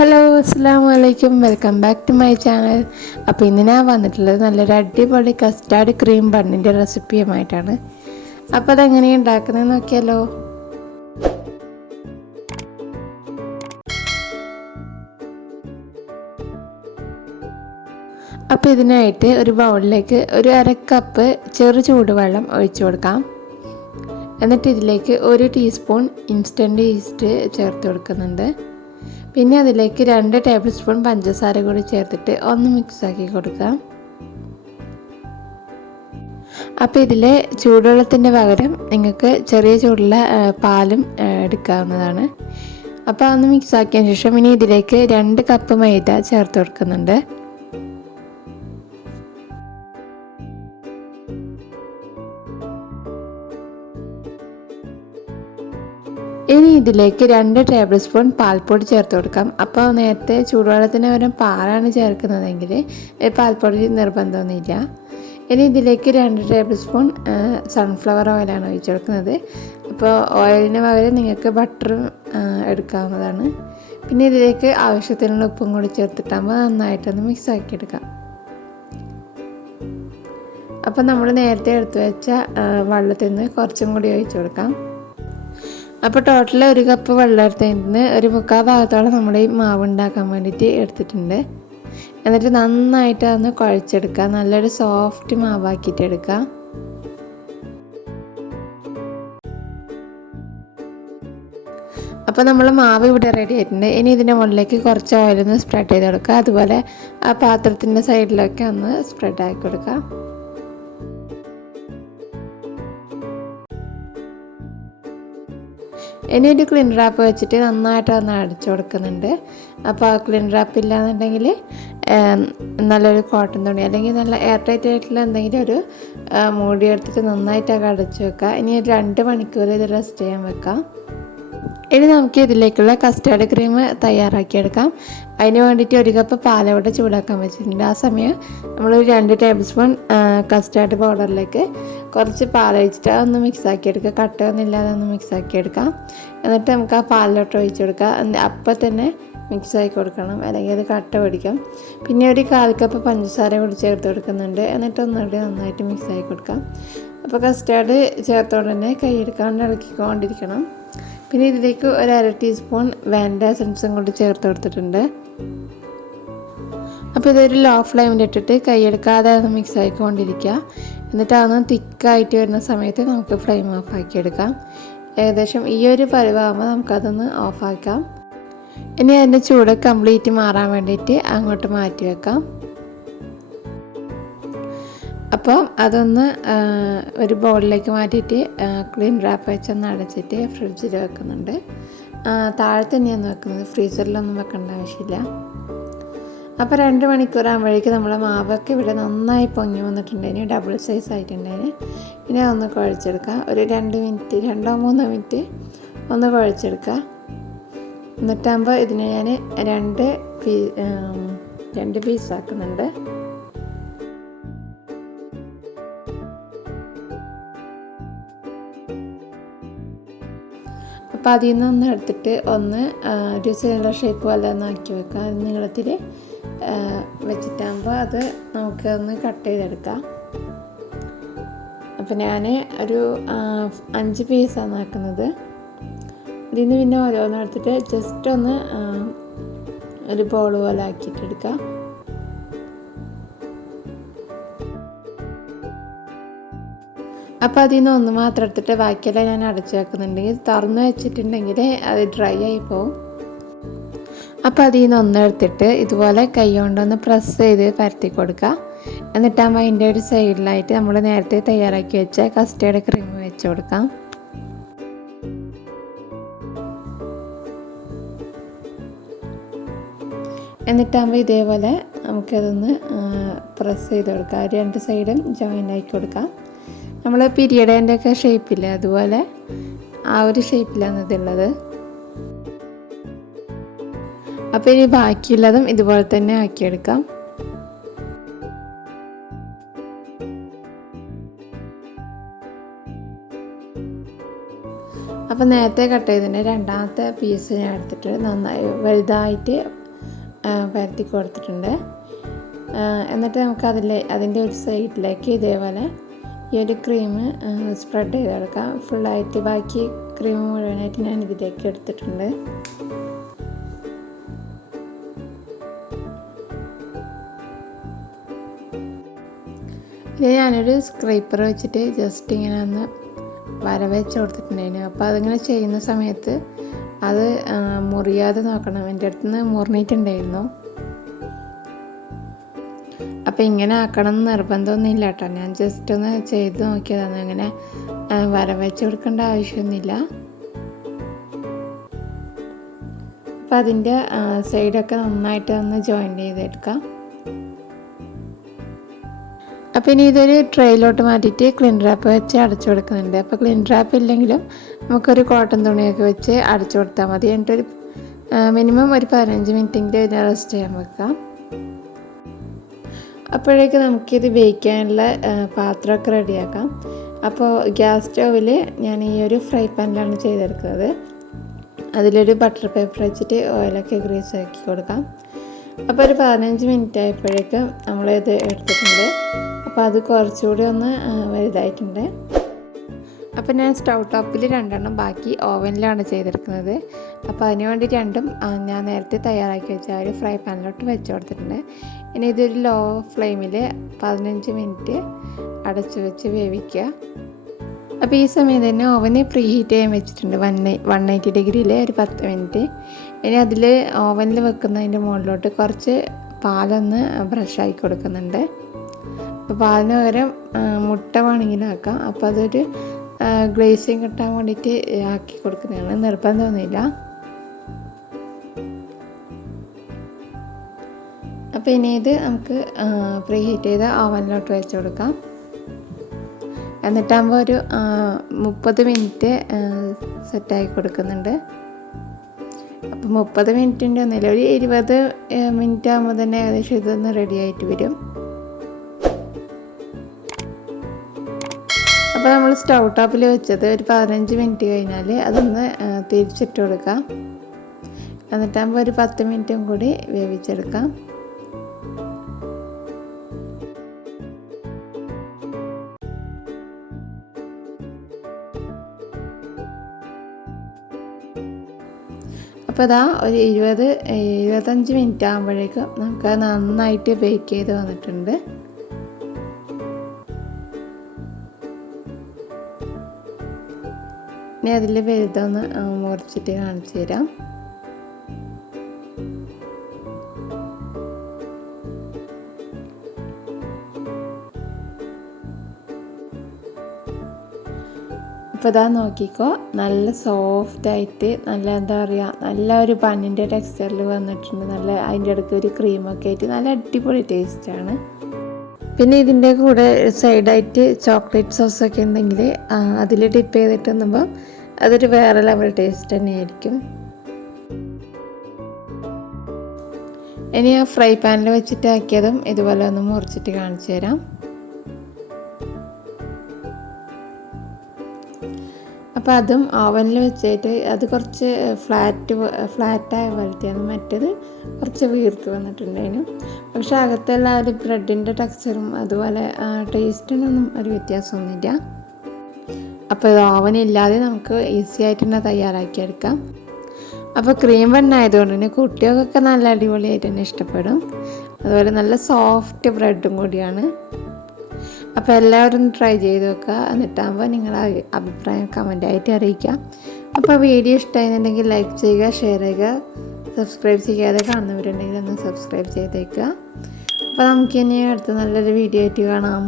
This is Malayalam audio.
ഹലോ അസ്സലാമു അലൈക്കും welcome back to my channel. അപ്പോൾ ഇന്ന് ഞാൻ വന്നിട്ടുള്ളത് നല്ലൊരു അടിപൊളി കസ്റ്റാർഡ് ക്രീം ബണ്ണിൻ്റെ റെസിപ്പിയുമായിട്ടാണ്. അപ്പോൾ അതെങ്ങനെയാണ് ഉണ്ടാക്കുന്നത് നോക്കിയാലോ. അപ്പോൾ ഇതിനായിട്ട് ഒരു ബൗളിലേക്ക് ഒരു അര കപ്പ് ചെറു ചൂടുവെള്ളം ഒഴിച്ചു കൊടുക്കാം. എന്നിട്ട് ഇതിലേക്ക് 1 ടീസ്പൂൺ ഇൻസ്റ്റൻറ്റ് ഈസ്റ്റ് ചേർത്ത് കൊടുക്കുന്നുണ്ട്. പിന്നെ അതിലേക്ക് 2 ടേബിൾ സ്പൂൺ പഞ്ചസാര കൂടി ചേർത്തിട്ട് ഒന്ന് മിക്സാക്കി കൊടുക്കാം. അപ്പോൾ ഇതിൽ ചൂടുവെള്ളത്തിൻ്റെ പകരം നിങ്ങൾക്ക് ചെറിയ ചൂടുള്ള പാലും എടുക്കാവുന്നതാണ്. അപ്പോൾ ഒന്ന് മിക്സാക്കിയതിന് ശേഷം ഇനി ഇതിലേക്ക് 2 കപ്പ് മൈദ ചേർത്ത് കൊടുക്കുന്നുണ്ട്. ഇനി ഇതിലേക്ക് 2 ടേബിൾ സ്പൂൺ പാൽപ്പൊടി ചേർത്ത് കൊടുക്കാം. അപ്പോൾ നേരത്തെ ചൂടുവെള്ളത്തിന് പകരം പാലാണ് ചേർക്കുന്നതെങ്കിൽ പാൽപ്പൊടി നിർബന്ധമൊന്നുമില്ല. ഇനി ഇതിലേക്ക് 2 ടേബിൾ സ്പൂൺ സൺഫ്ലവർ ഓയിലാണ് ഒഴിച്ച് കൊടുക്കുന്നത്. അപ്പോൾ ഓയിലിന് പകരം നിങ്ങൾക്ക് ബട്ടറും എടുക്കാവുന്നതാണ്. പിന്നെ ഇതിലേക്ക് ആവശ്യത്തിനുള്ള ഉപ്പും കൂടി ചേർത്തിട്ടാകുമ്പോൾ നന്നായിട്ടൊന്ന് മിക്സ് ആക്കിയെടുക്കാം. അപ്പോൾ നമ്മൾ നേരത്തെ എടുത്തു വെച്ച വെള്ളത്തിൽ നിന്ന് കുറച്ചും കൂടി ഒഴിച്ച് കൊടുക്കാം. അപ്പോൾ ടോട്ടൽ 1 കപ്പ് വെള്ളം എടുത്തതിന് ഒരു 3/4 ഭാഗത്തോളം നമ്മൾ ഈ മാവ് ഉണ്ടാക്കാൻ വേണ്ടിയിട്ട് എടുത്തിട്ടുണ്ട്. എന്നിട്ട് നന്നായിട്ട് അതൊന്ന് കുഴച്ചെടുക്കുക. നല്ലൊരു സോഫ്റ്റ് മാവാക്കിയിട്ട് എടുക്കുക. അപ്പോൾ നമ്മൾ മാവ് ഇവിടെ റെഡി ആയിട്ടുണ്ട്. ഇനി ഇതിൻ്റെ മുകളിലേക്ക് കുറച്ച് ഓയിലൊന്ന് സ്പ്രെഡ് ചെയ്ത് കൊടുക്കുക. അതുപോലെ ആ പാത്രത്തിൻ്റെ സൈഡിലൊക്കെ ഒന്ന് സ്പ്രെഡ് ആക്കി കൊടുക്കുക. ഇനി ഒരു ക്ലീൻ റാപ്പ് വെച്ചിട്ട് നന്നായിട്ട് ഒന്ന് അടച്ചു കൊടുക്കുന്നുണ്ട്. അപ്പോൾ ആ ക്ലീൻ റാപ്പ് ഇല്ലാന്നുണ്ടെങ്കിൽ നല്ലൊരു കോട്ടൺ തുണി അല്ലെങ്കിൽ നല്ല എയർ ടൈറ്റ് ആയിട്ടുള്ള എന്തെങ്കിലും ഒരു മൂടി എടുത്തിട്ട് നന്നായിട്ടൊക്കെ അടച്ചു വെക്കുക. ഇനി ഒരു 2 മണിക്കൂർ ഇത് റെസ്റ്റ് ചെയ്യാൻ വെക്കാം. ഇനി നമുക്ക് ഇതിലേക്കുള്ള കസ്റ്റാർഡ് ക്രീം തയ്യാറാക്കിയെടുക്കാം. അതിന് വേണ്ടിയിട്ട് 1 കപ്പ് പാലവിടെ ചൂടാക്കാൻ വെച്ചിട്ടുണ്ട്. ആ സമയം നമ്മൾ 2 ടേബിൾ സ്പൂൺ കസ്റ്റാർഡ് പൗഡറിലേക്ക് കുറച്ച് പാലൊഴിച്ചിട്ട് ഒന്ന് മിക്സാക്കി എടുക്കുക. കട്ടയൊന്നും ഇല്ലാതെ ഒന്ന് മിക്സാക്കി എടുക്കാം. എന്നിട്ട് നമുക്ക് ആ പാലിലോട്ട് ഒഴിച്ച് കൊടുക്കാം. അപ്പം തന്നെ മിക്സാക്കി കൊടുക്കണം, അല്ലെങ്കിൽ അത് കട്ട പിടിക്കും. പിന്നെ ഒരു 1/4 കപ്പ് പഞ്ചസാര കൂടി ചേർത്ത് കൊടുക്കുന്നുണ്ട്. എന്നിട്ട് ഒന്നുകൂടി നന്നായിട്ട് മിക്സാക്കി കൊടുക്കാം. അപ്പോൾ കസ്റ്റാർഡ് ചേർത്തോണ്ട് തന്നെ കൈയെടുക്കാണ്ട് ഇളക്കിക്കൊണ്ടിരിക്കണം. പിന്നെ ഇതിലേക്ക് ഒരു 1/2 ടീസ്പൂൺ വാനില എസൻസും കൂടി ചേർത്ത് കൊടുത്തിട്ടുണ്ട്. അപ്പോൾ ഇതൊരു ലോ ഫ്ലെയിമിലിട്ടിട്ട് കൈയെടുക്കാതെ അത് മിക്സ് ആയിക്കൊണ്ടിരിക്കുക. എന്നിട്ട് അതൊന്ന് തിക്കായിട്ട് വരുന്ന സമയത്ത് നമുക്ക് ഫ്ലെയിം ഓഫ് ആക്കി എടുക്കാം. ഏകദേശം ഈ ഒരു പരുവാകുമ്പോൾ നമുക്കതൊന്ന് ഓഫാക്കാം. ഇനി അതിൻ്റെ ചൂട് കംപ്ലീറ്റ് മാറാൻ വേണ്ടിയിട്ട് അങ്ങോട്ട് മാറ്റി വെക്കാം. അപ്പോൾ അതൊന്ന് ഒരു ബൗളിലേക്ക് മാറ്റിയിട്ട് ക്ലീൻ റാപ്പ് വെച്ചൊന്ന് അടച്ചിട്ട് ഫ്രിഡ്ജിൽ വെക്കുന്നുണ്ട്. താഴെ തന്നെയാണ് വെക്കുന്നത്, ഫ്രീസറിലൊന്നും വെക്കേണ്ട ആവശ്യമില്ല. അപ്പോൾ 2 മണിക്കൂർ ആകുമ്പോഴേക്കും നമ്മളെ മാവൊക്കെ ഇവിടെ നന്നായി പൊങ്ങി വന്നിട്ടുണ്ടായിന്, ഡബിൾ സൈസ് ആയിട്ടുണ്ടായിന്. ഇനി അതൊന്ന് കുഴച്ചെടുക്കുക. ഒരു 2 മിനിറ്റ് 2-3 മിനിറ്റ് ഒന്ന് കുഴച്ചെടുക്കുക. എന്നിട്ടാകുമ്പോൾ ഇതിനെ ഞാൻ 2 പീസാക്കുന്നുണ്ട്. അപ്പോൾ അതിൽ നിന്ന് എടുത്തിട്ട് ഒന്ന് ഒരു സിലിണ്ടർ ഷേപ്പ് പോലെ ഒന്ന് ആക്കി വെക്കുക. നീളത്തിൽ വെച്ചിട്ടാകുമ്പോൾ അത് നമുക്ക് ഒന്ന് കട്ട് ചെയ്തെടുക്കാം. അപ്പോൾ ഞാൻ ഒരു 5 പീസാണ് ആക്കുന്നത്. ഇതിൽ നിന്ന് പിന്നെ ഓരോന്ന് എടുത്തിട്ട് ജസ്റ്റ് ഒന്ന് ഒരു ബോൾ പോലെ ആക്കിയിട്ടെടുക്കാം. അപ്പോൾ അതിൽ നിന്ന് ഒന്ന് മാത്രം എടുത്തിട്ട് ബാക്കിയെല്ലാം ഞാൻ അടച്ചു വെക്കുന്നുണ്ടെങ്കിൽ തുറന്ന് വെച്ചിട്ടുണ്ടെങ്കിൽ അത് ഡ്രൈ ആയി പോവും. അപ്പോൾ അതിൽ നിന്ന് ഒന്നെടുത്തിട്ട് ഇതുപോലെ കൈ കൊണ്ടൊന്ന് പ്രസ് ചെയ്ത് പരത്തി കൊടുക്കുക. എന്നിട്ടാകുമ്പോൾ അതിൻ്റെ ഒരു സൈഡിലായിട്ട് നമ്മൾ നേരത്തെ തയ്യാറാക്കി വെച്ച കസ്റ്റാർഡ് ക്രീം വെച്ച് കൊടുക്കാം. എന്നിട്ടാകുമ്പോൾ ഇതേപോലെ നമുക്കതൊന്ന് പ്രസ് ചെയ്ത് കൊടുക്കാം. 2 സൈഡും ജോയിൻ്റ് ആക്കി കൊടുക്കാം. നമ്മൾ പിരിയഡേൻ്റെ ഒക്കെ ഷേപ്പില്ല, അതുപോലെ ആ ഒരു ഷേപ്പിലാണ് ഇതുള്ളത്. അപ്പോൾ ഇനി ബാക്കിയുള്ളതും ഇതുപോലെ തന്നെ ആക്കിയെടുക്കാം. അപ്പോൾ നേരത്തെ കട്ട് ചെയ്തതിൻ്റെ രണ്ടാമത്തെ പീസ് ഞാൻ എടുത്തിട്ട് നന്നായി വലുതായിട്ട് പരത്തി കൊടുത്തിട്ടുണ്ട്. എന്നിട്ട് നമുക്ക് അതിൻ്റെ ഒരു സൈഡിലേക്ക് ഇതേപോലെ ഈ ഒരു ക്രീം സ്പ്രെഡ് ചെയ്ത് കൊടുക്കാം. ഫുള്ളായിട്ട് ബാക്കി ക്രീം മുഴുവനായിട്ട് ഞാൻ ഇതിലേക്ക് എടുത്തിട്ടുണ്ട്. ഇത് ഞാനൊരു സ്ക്രൈപ്പർ വെച്ചിട്ട് ജസ്റ്റ് ഇങ്ങനെ ഒന്ന് വരവെച്ച് കൊടുത്തിട്ടുണ്ടായിരുന്നു. അപ്പോൾ അതിങ്ങനെ ചെയ്യുന്ന സമയത്ത് അത് മുറിയാതെ നോക്കണം. എൻ്റെ അടുത്ത് നിന്ന് മുറിഞ്ഞിട്ടുണ്ടായിരുന്നു. അപ്പോൾ ഇങ്ങനെ ആക്കണം എന്ന് നിർബന്ധമൊന്നുമില്ല കേട്ടോ. ഞാൻ ജസ്റ്റ് ഒന്ന് ചെയ്ത് നോക്കിയതാണ്. അങ്ങനെ വരവെച്ച് കൊടുക്കേണ്ട ആവശ്യമൊന്നുമില്ല. അപ്പോൾ അതിൻ്റെ സൈഡൊക്കെ നന്നായിട്ട് ഒന്ന് ജോയിൻ്റ് ചെയ്തെടുക്കാം. അപ്പോൾ ഇനി ഇതൊരു ട്രേയിലോട്ട് മാറ്റിയിട്ട് ക്ലീൻ റാപ്പ് വെച്ച് അടച്ചു കൊടുക്കുന്നുണ്ട്. അപ്പോൾ ക്ലീൻ റാപ്പ് ഇല്ലെങ്കിലും നമുക്കൊരു കോട്ടൺ തുണിയൊക്കെ വെച്ച് അടച്ചു കൊടുത്താൽ മതി. എന്നിട്ടൊരു മിനിമം ഒരു 15 മിനിറ്റെങ്കിലും ഇതിനെ റെസ്റ്റ് ചെയ്യാൻ വെക്കാം. അപ്പോഴേക്ക് നമുക്കിത് വേവിക്കാനുള്ള പാത്രമൊക്കെ റെഡിയാക്കാം. അപ്പോൾ ഗ്യാസ് സ്റ്റൗവിൽ ഞാൻ ഈ ഒരു ഫ്രൈ പാനിലാണ് ചെയ്തെടുക്കുന്നത്. അതിലൊരു ബട്ടർ പേപ്പർ വെച്ചിട്ട് ഓയിലൊക്കെ ഗ്രീസ് ആക്കി കൊടുക്കാം. അപ്പോൾ ഒരു 15 മിനിറ്റ് ആയപ്പോഴേക്കും നമ്മളിത് എടുത്തിട്ടുണ്ട്. അപ്പോൾ അത് കുറച്ചുകൂടി ഒന്ന് വലുതായിട്ടുണ്ട്. അപ്പോൾ ഞാൻ സ്റ്റൗ ടോപ്പിൽ 2 എണ്ണം ബാക്കി ഓവനിലാണ് ചെയ്തെടുക്കുന്നത്. അപ്പോൾ അതിന് വേണ്ടി 2ഉം ഞാൻ നേരത്തെ തയ്യാറാക്കി വെച്ച ഒരു ഫ്രൈ പാനിലോട്ട് വെച്ച് കൊടുത്തിട്ടുണ്ട്. ഇനി ഇതൊരു ലോ ഫ്ലെയിമിൽ 15 മിനിറ്റ് അടച്ചു വെച്ച് വേവിക്കുക. അപ്പോൾ ഈ സമയം തന്നെ ഓവന് പ്രീ ഹീറ്റ് ചെയ്യാൻ വെച്ചിട്ടുണ്ട് 180 ഡിഗ്രിയിൽ ഒരു 10 മിനിറ്റ്. ഇനി അതിൽ ഓവനിൽ വെക്കുന്നതിൻ്റെ മുകളിലോട്ട് കുറച്ച് പാലൊന്ന് ബ്രഷാക്കി കൊടുക്കുന്നുണ്ട്. അപ്പോൾ പാലിന് പകരം മുട്ട വേണമെങ്കിലും ആക്കാം. അപ്പോൾ അതൊരു ഗ്ലേസിങ് കിട്ടാൻ വേണ്ടിയിട്ട് ആക്കി കൊടുക്കുന്നതാണ്, നിർബന്ധമൊന്നുമില്ല. അപ്പോൾ ഇനി ഇത് നമുക്ക് പ്രീ ഹീറ്റ് ചെയ്ത ഓവനിലോട്ട് വെച്ച് കൊടുക്കാം. എന്നിട്ടാകുമ്പോൾ ഒരു 30 മിനിറ്റ് സെറ്റാക്കി കൊടുക്കുന്നുണ്ട്. അപ്പോൾ 30 മിനിറ്റിൻ്റെ ഒന്നുമില്ല, ഒരു 20 മിനിറ്റ് ആകുമ്പോൾ തന്നെ ഏകദേശം ഇതൊന്ന് റെഡി ആയിട്ട് വരും. അപ്പോൾ നമ്മൾ സ്റ്റൗ ടോപ്പിൽ വെച്ചത് ഒരു 15 മിനിറ്റ് കഴിഞ്ഞാൽ അതൊന്ന് തിരിച്ചിട്ട് കൊടുക്കാം. എന്നിട്ടാകുമ്പോൾ ഒരു 10 മിനിറ്റും കൂടി വേവിച്ചെടുക്കാം. അപ്പോൾ ഇതാ ഒരു 20-25 മിനിറ്റ് ആകുമ്പോഴേക്കും നമുക്ക് നന്നായിട്ട് ബേക്ക് ചെയ്ത് വന്നിട്ടുണ്ട്. ഇനി അതിൽ വലുതൊന്ന് മുറിച്ചിട്ട് കാണിച്ചു തരാം. അപ്പോൾ ഇതാ നോക്കിക്കോ, നല്ല സോഫ്റ്റായിട്ട് നല്ല എന്താ പറയുക, നല്ല ഒരു ബണ്ണിൻ്റെ ടെക്സ്ചറിൽ വന്നിട്ടുണ്ട്. നല്ല അതിൻ്റെ ഇടയ്ക്ക് ഒരു ക്രീമൊക്കെ ആയിട്ട് നല്ല അടിപൊളി ടേസ്റ്റാണ്. പിന്നെ ഇതിൻ്റെ കൂടെ സൈഡായിട്ട് ചോക്ലേറ്റ് സോസൊക്കെ ഉണ്ടെങ്കിൽ അതിൽ ഡിപ്പ് ചെയ്തിട്ട് തിന്നുമ്പോൾ അതൊരു വേറെ ലെവൽ ടേസ്റ്റ് തന്നെയായിരിക്കും. ഇനി ആ ഫ്രൈ പാനിൽ വെച്ചിട്ട് ആക്കിയതും ഇതുപോലെ ഒന്ന് മുറിച്ചിട്ട് കാണിച്ചു തരാം. അപ്പോൾ അതും ഓവനിൽ വെച്ചിട്ട് അത് കുറച്ച് ഫ്ലാറ്റായ പോലത്തെയാണ്. മറ്റേത് കുറച്ച് വീർത്ത് വന്നിട്ടുണ്ടായിരുന്നു. പക്ഷെ അകത്തുള്ള ആ ഒരു ബ്രെഡിൻ്റെ ടെക്സ്ചറും അതുപോലെ ടേസ്റ്റിനൊന്നും ഒരു വ്യത്യാസമൊന്നുമില്ല. അപ്പോൾ ഇത് ഓവനില്ലാതെ നമുക്ക് ഈസി ആയിട്ട് തന്നെ തയ്യാറാക്കിയെടുക്കാം. അപ്പോൾ ക്രീം ബൺ ആയതുകൊണ്ട് തന്നെ കുട്ടികൾക്കൊക്കെ നല്ല അടിപൊളിയായിട്ട് തന്നെ ഇഷ്ടപ്പെടും. അതുപോലെ നല്ല സോഫ്റ്റ് ബ്രെഡും കൂടിയാണ്. അപ്പോൾ എല്ലാവരും ട്രൈ ചെയ്ത് നോക്കുക. എന്നിട്ടാകുമ്പോൾ നിങ്ങളുടെ അഭിപ്രായം കമൻറ്റായിട്ട് അറിയിക്കുക. അപ്പോൾ വീഡിയോ ഇഷ്ടമായിരുന്നുണ്ടെങ്കിൽ ലൈക്ക് ചെയ്യുക, ഷെയർ ചെയ്യുക, സബ്സ്ക്രൈബ് ചെയ്യാതെ കാണുന്നവരുണ്ടെങ്കിൽ ഒന്ന് സബ്സ്ക്രൈബ് ചെയ്തേക്കുക. അപ്പോൾ നമുക്കിനി അടുത്ത നല്ലൊരു വീഡിയോ ആയിട്ട് കാണാം.